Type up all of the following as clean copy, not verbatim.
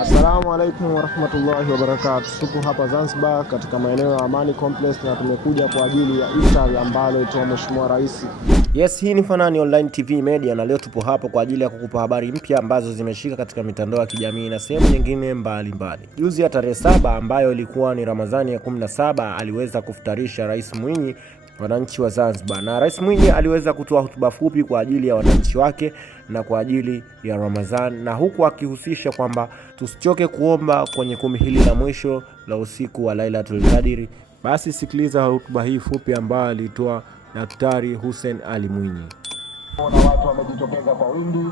Assalamu alaikum warahmatullahi wabarakatuh. Tuko hapa Zanzibar katika maeneo ya Amani Complex na tumekuja kwa ajili ya iftari ambalo itoa Mheshimiwa Rais. Yes, hii ni Fanani Online TV Media na leo tupo hapo kwa ajili ya kukupa habari mpya ambazo zimeshika katika mitandao ya kijamii na sehemu nyingine mbalimbali. Juzi ya tarehe 7 ambayo ilikuwa ni Ramadhani ya 17 aliweza kufutarisha Rais Mwinyi wananchi wa Zanzibar, na Rais Mwinyi aliweza kutoa hotuba fupi kwa ajili ya wananchi wake na kwa ajili ya Ramadhani, na huku akihusisha kwamba tusichoke kuomba kwenye 10 hili la mwisho la usiku wa Lailatul Qadri. Basi sikiliza hotuba hii fupi ambayo alitoa Daktari Hussein Ali Mwinyi. Na watu wamejitokeza kwa wingi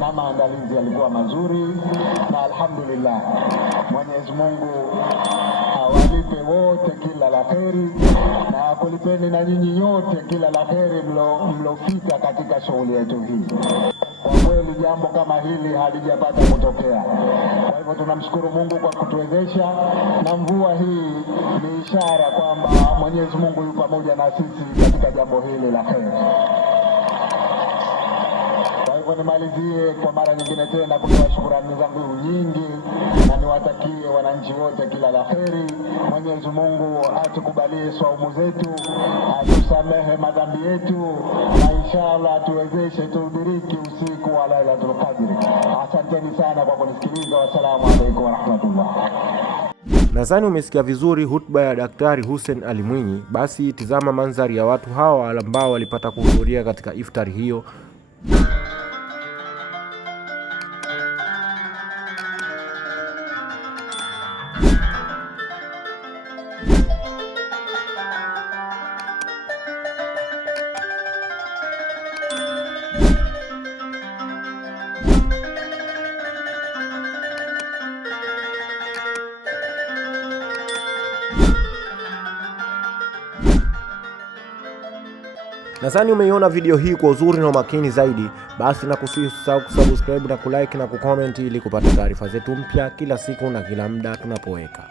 na maandalizi yalikuwa mazuri, na alhamdulillah Mwenyezi Mungu awalipe wote kila la kheri na kulipeni na nyinyi nyote kila la kheri mlofika katika shughuli yetu hii. Kwa kweli jambo kama hili halijapata kutokea. Kwa hivyo tunamshukuru Mungu kwa kutuwezesha, na mvua hii ni ishara kwamba Mwenyezi Mungu yuko pamoja na sisi katika jambo hili la kheri. Kwa hivyo nimalizie kwa mara nyingine tena kutoa shukrani zangu nyingi na niwatakie wananchi wote kila la kheri. Mwenyezi Mungu atukubalie saumu zetu, atusamehe madhambi yetu, na inshallah atuwezeshe tudiriki usiku wa Lailatul Qadri. Asanteni sana kwa kunisikiliza. Wassalamu alaikum warahmatullah. Nadhani umesikia vizuri hotuba ya Daktari Hussein Ali Mwinyi. Basi tizama mandhari ya watu hawa ambao walipata kuhudhuria katika iftari hiyo. Nadhani umeiona video hii kwa uzuri na umakini zaidi. Basi na kusisahau kusubscribe na kulike na kucomment ili kupata taarifa zetu mpya kila siku na kila muda tunapoweka.